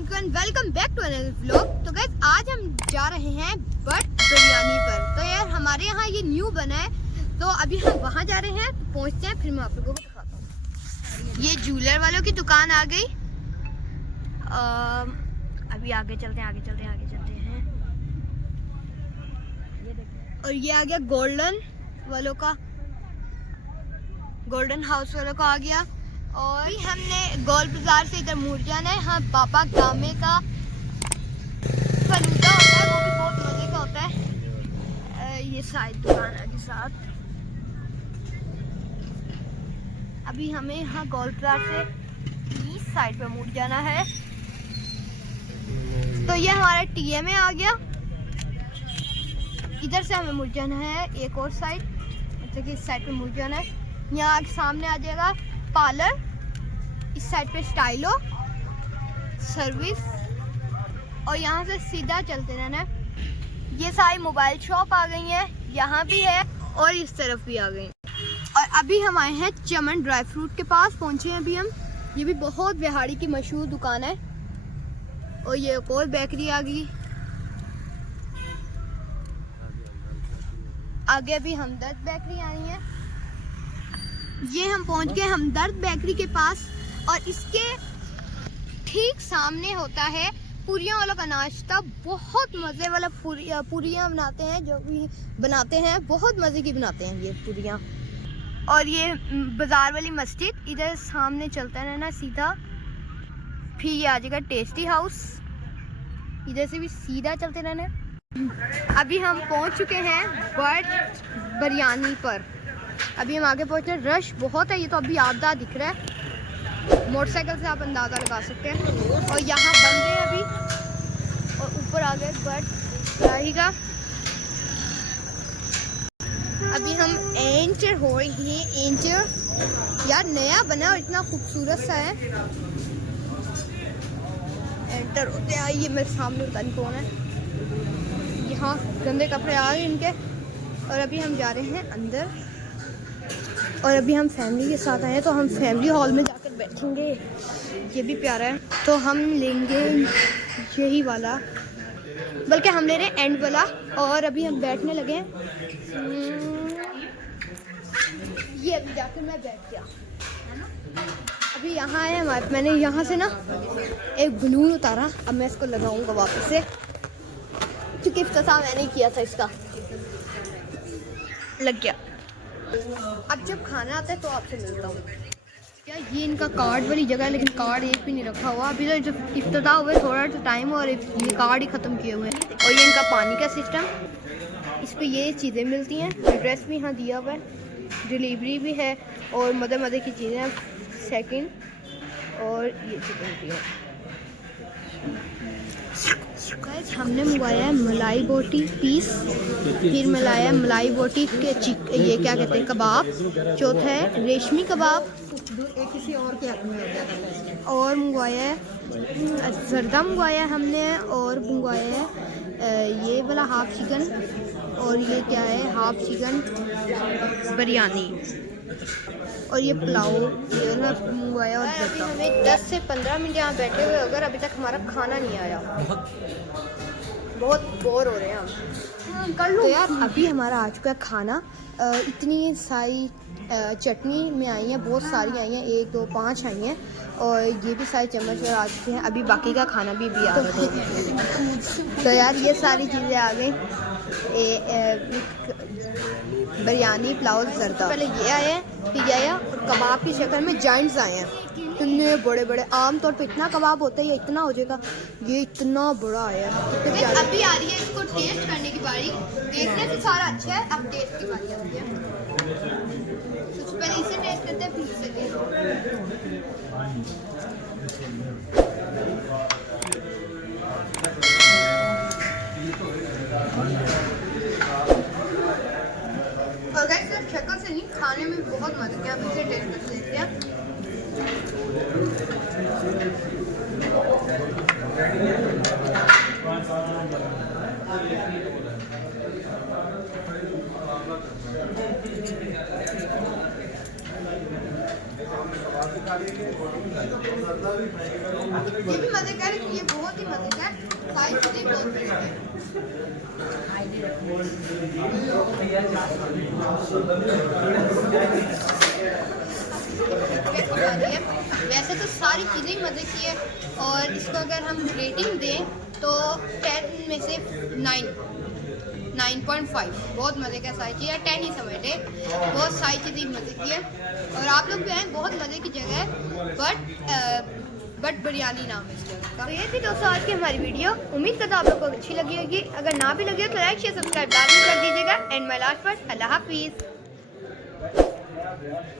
Welcome back to another vlog. तो guys आज हम जा रहे हैं बट बिरयानी पर। तो यार हमारे यहाँ ये न्यू बना है, तो अभी हम वहाँ जा रहे हैं, पहुँचते हैं फिर मैं आप लोगों को दिखाता हूँ। ये जूलर वालों की दुकान आ गई। अभी आगे चलते हैं। और ये आ गया गोल्डन हाउस वालों का आ गया। और हमने गोल बाजार से इधर मुड़ जाना है। हाँ, बाबा गामे का फलूदा होता है, वो भी बहुत मजे का होता है। ये साइड दुकान है साथ। अभी हमें यहाँ गोल बाजार से इस साइड पे मुड़ जाना है। तो ये हमारा टीएमए आ गया। इधर से हमें मुड़ जाना है एक और साइड, मतलब कि इस साइड पे मुड़ जाना है। यहाँ सामने आ जाएगा पार्लर, इस साइड पे स्टाइलो सर्विस, और यहाँ से सीधा चलते रहना। ये सारी मोबाइल शॉप आ गई हैं, यहाँ भी है और इस तरफ भी आ गई। और अभी हम आए हैं चमन ड्राई फ्रूट के पास पहुँचे हैं अभी हम। ये भी बहुत बिहाड़ी की मशहूर दुकान है। और ये एक और बेकरी आ गई। आगे भी हमदर्द बेकरी आई है। ये हम पहुंच गए हमदर्द बेकरी के पास, और इसके ठीक सामने होता है पूरियां वालों का नाश्ता। बहुत मज़े वाला पूरियां बनाते हैं, जो भी बनाते हैं बहुत मज़े की बनाते हैं ये पूरियां। और ये बाजार वाली मस्जिद, इधर सामने चलता रहना सीधा, फिर ये आ जाएगा टेस्टी हाउस। इधर से भी सीधा चलते रहना। अभी हम पहुंच चुके हैं बट बिरयानी पर। अभी हम आगे पहुंचे। रश बहुत है, ये तो अभी आधा दिख रहा है, मोटरसाइकिल से आप अंदाज़ा लगा सकते हैं। और यहाँ बंद है अभी, और ऊपर आ गए बट रहेगा। अभी हम एंटर हो रही है। एंटर यार नया बना और इतना खूबसूरत सा है। एंटर होते हैं। ये मेरे सामने पता नहीं कौन है। यहाँ गंदे कपड़े आ गए इनके। और अभी हम जा रहे हैं अंदर, और अभी हम फैमिली के साथ आए हैं, तो हम फैमिली हॉल में जाकर बैठेंगे। ये भी प्यारा है, तो हम लेंगे यही वाला, बल्कि हम ले रहे हैं एंड वाला। और अभी हम बैठने लगे हैं। ये अभी जाकर मैं बैठ गया। अभी यहाँ आए हमारे, मैंने यहाँ से ना एक बलून उतारा, अब मैं इसको लगाऊंगा वापस से, क्योंकि इफ्तिताह मैंने किया था इसका। लग गया। अब जब खाना आता है तो आपसे मिलता हूँ। क्या ये इनका कार्ड वाली जगह है, लेकिन कार्ड एक भी नहीं रखा हुआ अभी तो। जब इफ्तिताह हुए थोड़ा सा टाइम, और ये कार्ड ही ख़त्म किए हुए हैं। और ये इनका पानी का सिस्टम, इस पर ये चीज़ें मिलती हैं। एड्रेस भी यहाँ दिया हुआ है, डिलीवरी भी है, और मदर की चीज़ें सेकंड, और ये चीज़ें मिलती हैं। हमने मंगवाया है मलाई बोटी पीस, फिर मिलाया मलाई बोटी के ये क्या कहते हैं कबाब, चौथा है रेशमी कबाब, किसी और के हाथ में, और मंगवाया है जर्दा मंगवाया है हमने, और मंगवाया है ये वाला हाफ चिकन, और ये क्या है हाफ चिकन बिरयानी, और ये पुलाव ये ना मंगवाया। और अभी हमें 10 से 15 मिनट यहाँ बैठे हुए, अगर अभी तक हमारा खाना नहीं आया, बहुत बोर हो रहे हैं हम। तो यार अभी हमारा आ चुका है खाना। इतनी सारी चटनी में आई हैं, बहुत सारी आई हैं, 1 2 5 आई हैं, और ये भी सारे चम्मच आ चुके हैं। अभी बाकी का खाना भी आ रहा है। तो यार ये सारी चीज़ें आ गई, बिरयानी पुलाव जर्दा। पहले ये आया है, फिर ये आया, और कबाब की शक्ल में जॉइंट्स आए हैं, इतने बड़े बड़े। आमतौर पे इतना कबाब होता है, ये इतना हो जाएगा, ये इतना बड़ा आया है। अभी आ रही है इसको टेस्ट करने की बारी। देखने से सारा अच्छा है, अब टेस्ट की बारी आती है। सबसे पहले इसे टेस्ट करते हैं, फिर इसे टेस्ट। और गाइस सिर्फ शक्ल से नहीं, खाने में बहुत मजा किया। इसे टेस्ट कर लेते हैं। ये भी मजे का है, ये बहुत ही मजे का है। सारी चीजें बहुत बेस्ट है। वैसे तो सारी चीज़ें मज़े की है और इसको अगर हम रेटिंग दें तो 10 में से 9.5 बहुत मज़े का सारी चीज़ है। 10 ही समझ ले, बहुत सारी चीज़ें मज़े की है और आप लोग भी आए, बहुत मज़े की जगह है। बट बिरयानी नाम है इस जगह का। तो ये थी दोस्तों आज की हमारी वीडियो। उम्मीद करता हूँ आप लोगों को अच्छी लगी होगी। अगर ना भी लगी हो तो लाइक शेयर सब्सक्राइब लाजमी कर दीजिएगा। एंड माय लास्ट वर्ड, अल्लाह हाफिज़।